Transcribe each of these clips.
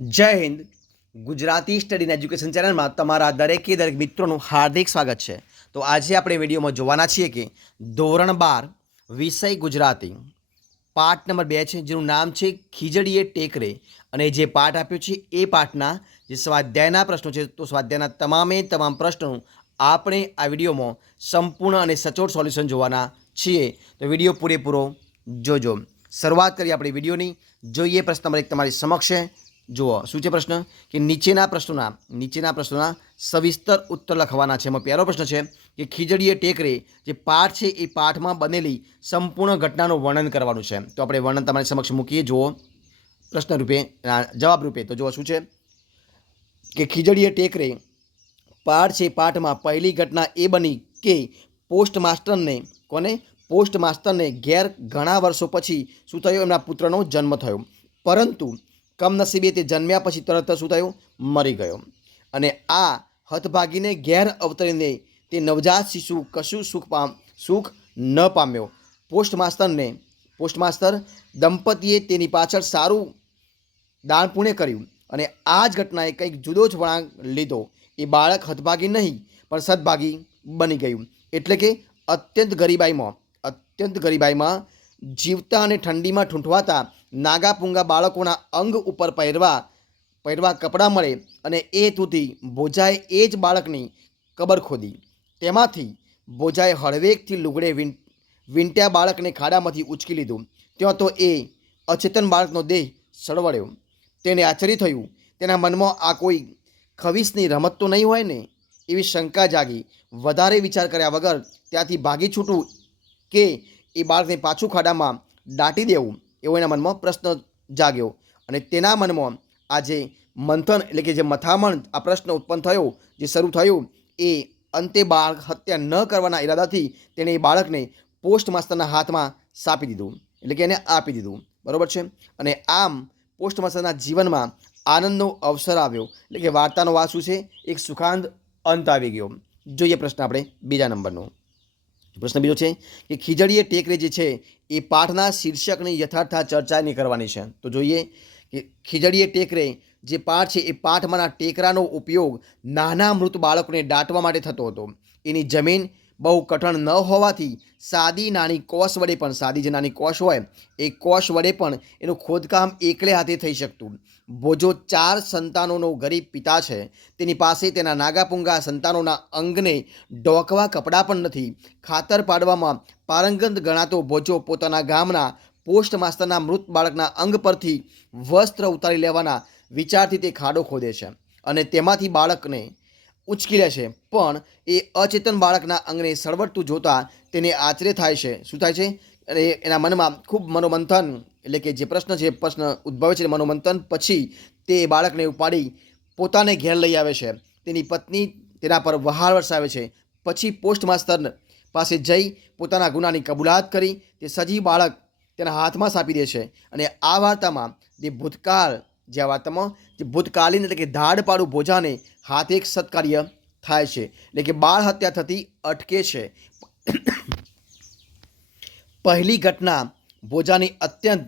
જય Hind. Gujarati study and education ચેનલમાં તમારા દરેક મિત્રોનું હાર્દિક સ્વાગત છે. તો આજે આપણે વિડીયોમાં જોવાના છીએ કે ધોરણ 12 વિષય ગુજરાતી પાઠ નંબર 2 છે, જેનું નામ છે ખીજડીએ ટેકરે. અને જે પાઠ આપ્યો છે એ પાઠના જે સ્વાધ્યાયના પ્રશ્નો છે, તો સ્વાધ્યાયના તમામ પ્રશ્નોનું આપણે આ વિડીયોમાં સંપૂર્ણ અને સચોટ સોલ્યુશન જોવાના છીએ. તો વિડીયો પૂરેપૂરો જોજો. શરૂઆત કરીએ આપણે વિડીયોની. જોઈએ પ્રશ્ન નંબર 1 તમારી સમક્ષ છે. જુઓ શું છે પ્રશ્ન કે નીચેના પ્રશ્નોના સવિસ્તર ઉત્તર લખવાના છે. એમાં પહેલો પ્રશ્ન છે કે ખીજડીએ ટેકરે જે પાઠ છે એ પાઠમાં બનેલી સંપૂર્ણ ઘટનાનું વર્ણન કરવાનું છે. તો આપણે વર્ણન તમારી સમક્ષ મૂકીએ. જુઓ પ્રશ્ન રૂપે, જવાબ રૂપે. તો જુઓ શું છે કે ખીજડીએ ટેકરે પાઠ છે, પાઠમાં પહેલી ઘટના એ બની કે પોસ્ટમાસ્ટરને ઘેર ઘણા વર્ષો પછી શું થયું, એમના પુત્રનો જન્મ થયો. પરંતુ કમનસીબે તે જન્મ્યા પછી તરત જ શું થયું, મરી ગયો. અને આ હતભાગીને ઘેર અવતરીને તે નવજાત શિશુ કશું સુખ ન પામ્યો. પોસ્ટમાસ્ટર દંપતીએ તેની પાછળ સારું દાન પુણ્ય કર્યું અને આ જ ઘટનાએ કંઈક જુદો જ વળાંક લીધો. એ બાળક હતભાગી નહીં પણ સદભાગી બની ગયું. એટલે કે અત્યંત ગરીબાઈમાં જીવતા અને ઠંડીમાં ઠૂંઠવાતા નાગાપૂંગા બાળકોના અંગ ઉપર પહેરવા કપડાં મળે અને એ હેતુથી ભોજાએ એ જ બાળકની કબર ખોદી. તેમાંથી ભોજાએ હળવેકથી લુગડે વીંટ્યા બાળકને ખાડામાંથી ઉંચકી લીધું. ત્યાં તો એ અચેતન બાળકનો દેહ સળવળ્યો. તેને આશ્ચર્ય થયું. તેના મનમાં આ કોઈ ખવીસની રમત તો નહીં હોય ને, એવી શંકા જાગી. વધારે વિચાર કર્યા વગર ત્યાંથી ભાગી છૂટવું કે એ બાળકને પાછું ખાડામાં દાટી દેવું, એવો એના મનમાં પ્રશ્ન જાગ્યો. અને તેના મનમાં આ જે મંથન એટલે કે જે મથામણ, આ પ્રશ્ન ઉત્પન્ન થયો, જે શરૂ થયું, એ અંતે બાળક હત્યા ન કરવાના ઈરાદાથી તેણે એ બાળકને પોસ્ટમાસ્ટરના હાથમાં સાપી દીધું, એટલે કે એને આપી દીધું. બરાબર છે. અને આમ પોસ્ટમાસ્ટરના જીવનમાં આનંદનો અવસર આવ્યો. એટલે કે વાર્તાનો આ શું છે, એક સુખાંત અંત આવી ગયો. જોઈએ પ્રશ્ન આપણે બીજા નંબરનો. પ્રશ્ન બીજો છે કે ખીજડીએ ટેકરે જે છે એ પાઠના શીર્ષકની યથાર્થ ચર્ચા નહીં કરવાની છે. તો જોઈએ કે ખીજડીએ ટેકરે જે પાઠ છે એ પાઠમાંના ટેકરાનો ઉપયોગ નાના મૃત બાળકોને દાટવા માટે થતો હતો. એની જમીન બહુ કઠણ ન હોવાથી સાદી નાની કોશ વડે પણ એનું ખોદકામ એકલે હાથે થઈ શકતું. ભોજો 4 સંતાનોનો ગરીબ પિતા છે. તેની પાસે તેના નાગાપૂંગા સંતાનોના અંગને ઢોકવા કપડાં પણ નથી. ખાતર પાડવામાં પારંગત ગણાતો ભોજો પોતાના ગામના પોસ્ટમાસ્ટરના મૃત બાળકના અંગ પરથી વસ્ત્ર ઉતારી લેવાના વિચારથી તે ખાડો ખોદે છે અને તેમાંથી બાળકને ઉંચકી લે છે. પણ એ અચેતન બાળકના અંગને સળવડતું જોતા તેને આશ્ચર્ય થાય છે. શું થાય છે? અને એના મનમાં ખૂબ મનોમંથન, એટલે કે જે પ્રશ્ન ઉદ્ભવે છે, મનોમંથન પછી તે બાળકને ઉપાડી પોતાને ઘેર લઈ આવે છે. તેની પત્ની તેના પર વહાર વરસાવે છે. પછી પોસ્ટમાસ્ટર પાસે જઈ પોતાના ગુનાની કબૂલાત કરી તે સજી બાળક તેના હાથમાં સાપી દે છે. અને આ વાર્તામાં જે ભૂતકાલીન એટલે કે ધાડપાડું ભોજાને હાથે એક સત્કાર્ય થાય છે, એટલે કે બાળ હત્યા થતી અટકે છે. પહેલી ઘટના ભોજાની અત્યંત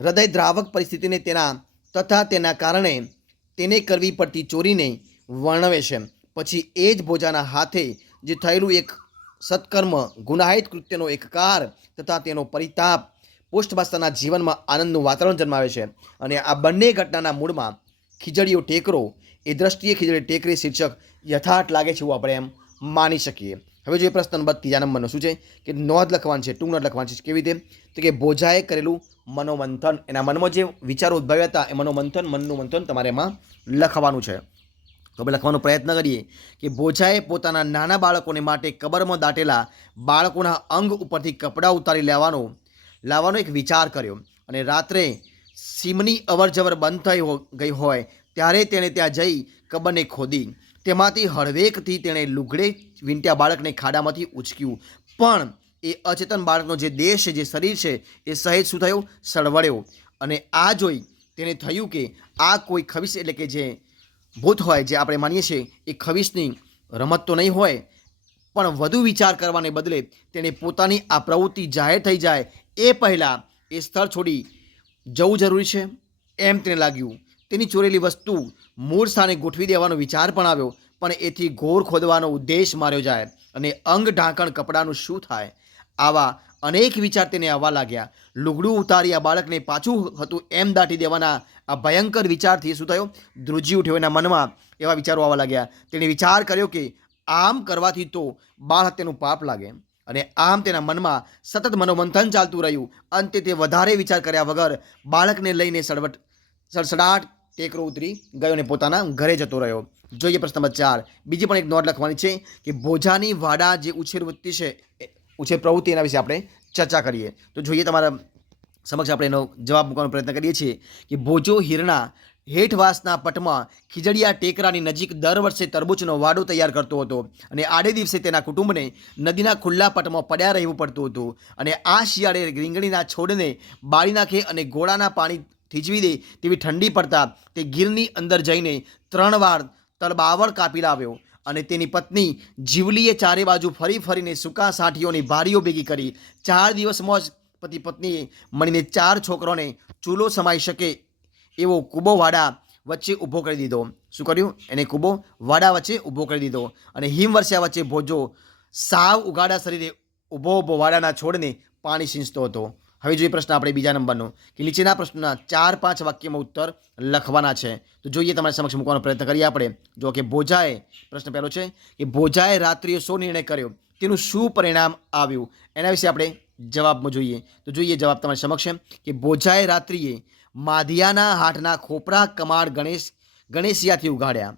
હૃદયદ્રાવક પરિસ્થિતિને તેના કારણે તેને કરવી પડતી ચોરીને વર્ણવે છે. પછી એ જ ભોજાના હાથે જે થયેલું એક સત્કર્મ, ગુનાહિત કૃત્યનો એકકાર તથા તેનો પરિતાપ પોસ્ટમાસ્ટરના જીવનમાં આનંદનું વાતાવરણ જન્માવે છે. અને આ બંને ઘટનાના મૂળમાં ખીજડીયો ટેકરો એ દ્રષ્ટિએ ખીજડીએ ટેકરે શીર્ષક યથાર્થ લાગે છે એવું આપણે એમ માની શકીએ. હવે જોઈએ પ્રશ્ન નંબર 3 નંબરનો શું છે કે નોંધ લખવાની છે, ટૂંક નોંધ લખવાની છે. કેવી રીતે? તો કે ભોજાએ કરેલું મનોમંથન, એના મનમાં જે વિચારો ઉદ્ભવ્યા હતા એ મનનું મંથન તમારે એમાં લખવાનું છે. તો આપણે લખવાનો પ્રયત્ન કરીએ કે ભોજાએ પોતાના નાના બાળકોને માટે કબરમાં દાટેલા બાળકોના અંગ ઉપરથી કપડાં ઉતારી લાવવાનો એક વિચાર કર્યો. અને રાત્રે સીમની અવરજવર બંધ થઈ ગઈ હોય ત્યારે તેણે ત્યાં જઈ કબરને ખોદી. તેમાંથી હળવેકથી તેણે લુગડે વીંટ્યા બાળકને ખાડામાંથી ઉંચક્યું. પણ એ અચેતન બાળકનો જે દેહ છે, જે શરીર છે, એ સહેજ શું થયું, સળવળ્યો. અને આ જોઈ તેને થયું કે આ કોઈ ખવીસ એટલે કે જે ભૂત હોય, જે આપણે માનીએ છીએ એ ખવીસની રમત તો નહીં હોય. પણ વધુ વિચાર કરવાને બદલે તેણે પોતાની આ પ્રવૃત્તિ જાહેર થઈ જાય એ પહેલાં એ સ્થળ છોડી જવું જરૂરી છે એમ તેને લાગ્યું. તેની ચોરેલી વસ્તુ મૂળ સ્થાને ગોઠવી દેવાનો વિચાર પણ આવ્યો, પણ એથી ઘોર ખોદવાનો ઉદ્દેશ માર્યો જાય અને અંગ ઢાંકણ કપડાનું શું થાય? આવા અનેક વિચાર તેને આવવા લાગ્યા. લુગડું ઉતારી આ બાળકને પાછું હતું એમ દાટી દેવાના આ ભયંકર વિચારથી શું થયો? ધ્રુજી ઉઠ્યો. એના મનમાં એવા વિચારો આવવા લાગ્યા. તેણે વિચાર કર્યો કે આમ કરવાથી તો બાળ હત્યાનું પાપ લાગે, અને આમ તેના મનમાં સતત મનોમંથન ચાલતું રહ્યું. અંતે તે વધારે વિચાર કર્યા વગર બાળકને લઈને સડસડાટ ટેકરો ઉતરી ગયો અને પોતાના ઘરે જતો રહ્યો. જોઈએ પ્રશ્ન નંબર 4. બીજી પણ એક નોંધ લખવાની છે કે ભોજાની વાડા જે ઉછેર વૃત્તિ છે, ઉછેર પ્રવૃત્તિ, એના વિશે આપણે ચર્ચા કરીએ. તો જોઈએ તમારા સમક્ષ આપણે એનો જવાબ મૂકવાનો પ્રયત્ન કરીએ છીએ કે ભોજો હિરના હેઠવાસના પટમાં ખીજડીયા ટેકરાની નજીક દર વર્ષે તરબૂચનો વાડો તૈયાર કરતો હતો, અને આડે દિવસે તેના કુટુંબને નદીના ખુલ્લા પટમાં પડ્યા રહેવું પડતું હતું. અને આ શિયાળે રીંગણીના છોડને બાળી નાખે અને ગોળાના પાણી થીજવી દે તેવી ઠંડી પડતા તે ગીરની અંદર જઈને 3 વાર તલબાવળ કાપી લાવ્યો, અને તેની પત્ની જીવલીએ ચારે બાજુ ફરી ફરીને સૂકા સાંઠીઓની ભારીઓ ભેગી કરી. 4 દિવસમાં જ પતિ પત્નીએ મળીને 4 છોકરોને ચૂલો સમાઈ શકે એવો કૂબો વાડા વચ્ચે ઊભો કરી દીધો. શું કર્યું? એને કૂબો વાડા વચ્ચે ઊભો કરી દીધો, અને હિમવર્ષા વચ્ચે ભોજો સાવ ઉગાડા શરીરે ઊભો વાડાના છોડને પાણી સિંચતો હતો. હવે જોઈએ પ્રશ્ન આપણે બીજા નંબરનો કે નીચેના પ્રશ્નના 4-5 વાક્યમાં ઉત્તર લખવાના છે. તો જોઈએ તમારી સમક્ષ મૂકવાનો પ્રયત્ન કરીએ આપણે. જો કે ભોજાએ, પ્રશ્ન પહેલો છે કે ભોજાએ રાત્રિએ શો નિર્ણય કર્યો, તેનું શું પરિણામ આવ્યું? એના વિશે આપણે જવાબમાં જોઈએ. તો જોઈએ જવાબ તમારી સમક્ષ કે ભોજાએ રાત્રિએ માધિયાના હાટના ખોપરા કમાડ ગણેશિયાથી ઉગાડ્યા.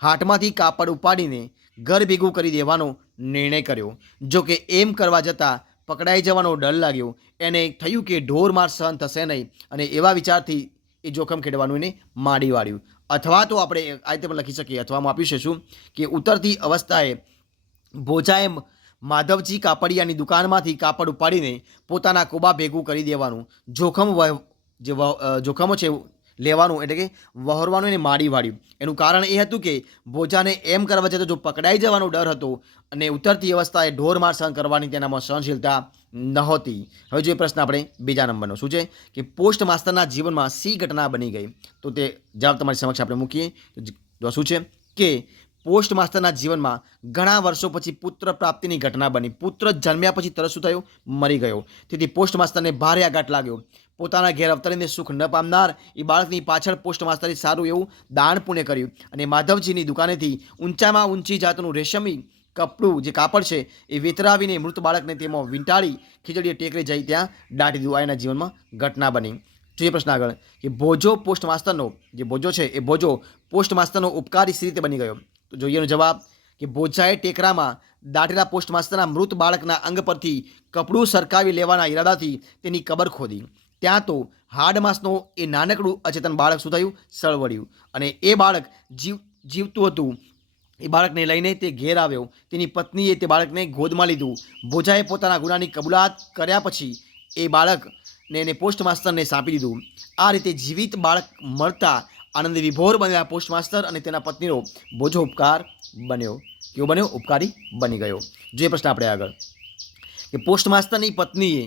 હાટમાંથી કાપડ ઉપાડીને ઘર ભેગું કરી દેવાનો નિર્ણય કર્યો. જો કે એમ કરવા જતાં પકડાઈ જવાનો ડર લાગ્યો. એને થયું કે ઢોર માર સહન થશે નહીં, અને એવા વિચારથી એ જોખમ ખેડવાનું એને માંડી વાળ્યું. અથવા તો આપણે આ રીતે પણ લખી શકીએ, અથવામાં આપ્યું છે શું કે ઉતરતી અવસ્થાએ ભોજાએ માધવજી કાપડિયાની દુકાનમાંથી કાપડ ઉપાડીને પોતાના કોબા ભેગું કરી દેવાનું જોખમો છે લેવાનું, એટલે કે વહોરવાનું એને માંડી વાળ્યું. એનું કારણ એ હતું કે ભોજાને એમ કરવા જતાં જો પકડાઈ જવાનો ડર હતો, અને ઉતરતી અવસ્થાએ ઢોરમાર સહન કરવાની તેનામાં સહનશીલતા નહોતી. હવે જોઈએ પ્રશ્ન આપણે બીજા નંબરનો. શું છે કે પોસ્ટ માસ્ટરના જીવનમાં સી ઘટના બની ગઈ? તો તે જવાબ તમારી સમક્ષ આપણે મૂકીએ. તો શું છે કે પોસ્ટ માસ્ટરના જીવનમાં ઘણા વર્ષો પછી પુત્ર પ્રાપ્તિની ઘટના બની. પુત્ર જન્મ્યા પછી તરત શું થયું? મરી ગયો. તેથી પોસ્ટ માસ્ટરને ભારે આઘાત લાગ્યો. પોતાના ઘેર અવતરીને સુખ ન પામનાર એ બાળકની પાછળ પોસ્ટ માસ્ટરે સારું એવું દાન પુણ્ય કર્યું, અને માધવજીની દુકાનેથી ઊંચામાં ઊંચી જાતનું રેશમી કપડું જે કાપડ છે એ વેતરાવીને મૃત બાળકને તેમાં વીંટાળી ખીજડીએ ટેકરે જઈ ત્યાં દાટી દીધું. આ એના જીવનમાં ઘટના બની. જોઈએ પ્રશ્ન આગળ કે ભોજો પોસ્ટ માસ્ટરનો, જે ભોજો છે એ ભોજો પોસ્ટ માસ્ટરનો ઉપકારી સી રીતે બની ગયો? તો જોઈએ એનો જવાબ કે ભોજાએ ટેકરામાં દાટેલા પોસ્ટ માસ્ટરના મૃત બાળકના અંગ પરથી કપડું સરકાવી લેવાના ઈરાદાથી તેની કબર ખોદી. ત્યાં તો હાડમાસનો એ નાનકડું અચેતન બાળક શું થયું? સળવળ્યું, અને એ બાળક જીવતું હતું. એ બાળકને લઈને તે ઘેર આવ્યો. તેની પત્નીએ તે બાળકને ગોદમાં લીધું. ભોજાએ પોતાના ગુનાની કબૂલાત કર્યા પછી એ બાળકને એને પોસ્ટ માસ્ટરને સાંપી દીધું. આ રીતે જીવિત બાળક મળતા આનંદ વિભોર બનેલા પોસ્ટ માસ્ટર અને તેના પત્નીનો ભોજો ઉપકાર બન્યો. કેવો બન્યો? ઉપકારી બની ગયો. જે પ્રશ્ન આપણે આગળ કે પોસ્ટ માસ્ટરની પત્નીએ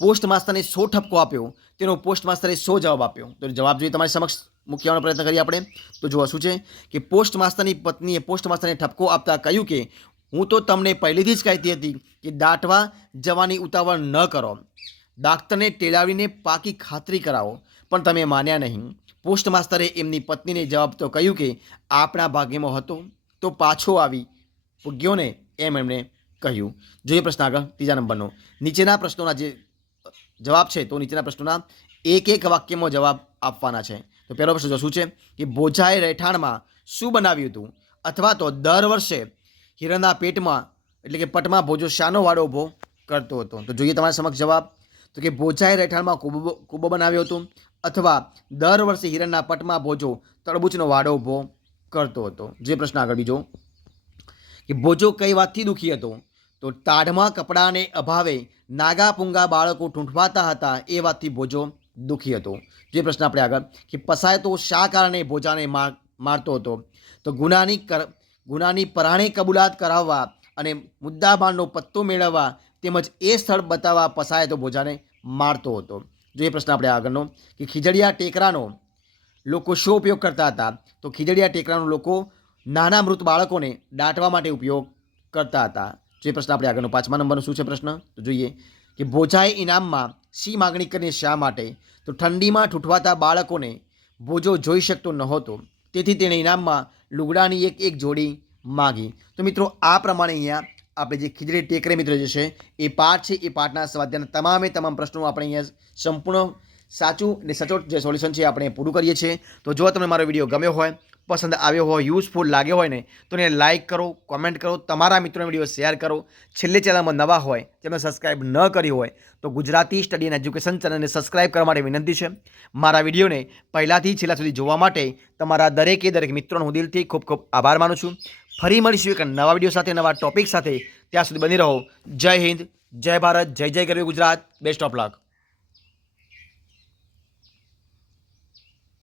પોસ્ટ માસ્ટરને 100 ઠપકો આપ્યો, તેનો પોસ્ટ માસ્ટરે 100 જવાબ આપ્યો. તો જવાબ જોઈએ તમારી સમક્ષ મૂકવાનો પ્રયત્ન કરીએ આપણે. તો જો શું છે કે પોસ્ટ માસ્ટરની પત્નીએ પોસ્ટ માસ્ટરને ઠપકો આપતા કહ્યું કે હું તો તમને પહેલેથી જ કહેતી હતી કે દાટવા જવાની ઉતાવળ ન કરો, ડાક્ટરને ટેળાવીને પાકી ખાતરી કરાવો, પણ તમે માન્યા નહીં. પોસ્ટ માસ્ટરે એમની પત્નીને જવાબ તો કહ્યું કે આપણા ભાગ્યમાં હતો તો પાછો આવી પૂગ્યો ને, એમ એમણે કહ્યું. જોઈએ પ્રશ્ન આગળ ત્રીજા નંબરનો. નીચેના પ્રશ્નોના જે જવાબ છે તો નીચેના પ્રશ્નોના એક વાક્યમાં જવાબ આપવાના છે. તો પહેલો પ્રશ્ન શું છે કે ભોજાએ રહેઠાણમાં શું બનાવ્યું હતું? અથવા તો દર વર્ષે હિરણના પેટમાં એટલે કે પટમાં ભોજો શાનો વાડો ઊભો કરતો હતો? તો જોઈએ તમારા સમક્ષ જવાબ. તો કે ભોજાએ રહેઠાણમાં કૂબો બનાવ્યો હતો, અથવા દર વર્ષે હિરણના પટમાં ભોજો તરબૂચનો વાડો ઊભો કરતો હતો. જે પ્રશ્ન આગળ બીજો કે ભોજો કઈ વાતથી દુઃખી હતો? તો તાઢમાં કપડાને અભાવે નાગા પૂંગા બાળકો ઠૂંઠવાતા હતા એ વાતથી ભોજો દુઃખી હતો. જે પ્રશ્ન આપણે આગળ કે પસાયતો શા કારણે ભોજાને મારતો હતો? તો ગુનાની પરાણે કબૂલાત કરાવવા અને મુદ્દામાલનો પત્તો મેળવવા તેમજ એ સ્થળ બતાવવા પસાયતો ભોજાને મારતો હતો. જો એ પ્રશ્ન આપણે આગળનો કે ખીજડીયા ટેકરાનો લોકો શો ઉપયોગ કરતા હતા? તો ખીજડીયા ટેકરાનો લોકો નાના મૃત બાળકોને દાટવા માટે ઉપયોગ કરતા હતા. જે પ્રશ્ન આપણે આગળનો 5મા નંબરનો શું છે પ્રશ્ન તો જોઈએ કે ભોજાએ ઇનામમાં શી માગણી કરીને શા માટે? તો ઠંડીમાં ઠૂઠવાતા બાળકોને ભોજો જોઈ શકતો નહોતો, તેથી તેણે ઇનામમાં લુગડાની એક જોડી માગી. તો મિત્રો આ પ્રમાણે અહીંયા આપણે જે ખીજડી ટેકરે મિત્રો જે છે એ પાઠ છે, એ પાઠના સ્વાધ્યાયના તમામ પ્રશ્નો આપણે અહીંયા સંપૂર્ણ સાચું અને સચોટ જે સોલ્યુશન છે આપણે પૂરું કરીએ છીએ. તો જો તમને મારો વિડીયો ગમ્યો હોય, પસંદ આવ્યો હોય, યુઝફુલ લાગ્યો હોય ને તો એને લાઇક કરો, કોમેન્ટ કરો, તમારા મિત્રોને વિડીયો શેર કરો. છેલ્લે ચેનલમાં નવા હોય, જેમને સબસ્ક્રાઇબ ન કરી હોય તો ગુજરાતી સ્ટડી એન્ડ એજ્યુકેશન ચેનલને સબસ્ક્રાઇબ કરવા માટે વિનંતી છે. મારા વિડીયોને પહેલાંથી છેલ્લા સુધી જોવા માટે તમારા દરેક મિત્રોનો હું દિલથી ખૂબ ખૂબ આભાર માનું છું. ફરી મળીશું એક નવા વિડીયો સાથે, નવા ટોપિક સાથે. ત્યાં સુધી બની રહો. જય હિન્દ, જય ભારત, જય જય ગરવી ગુજરાત. Best of luck.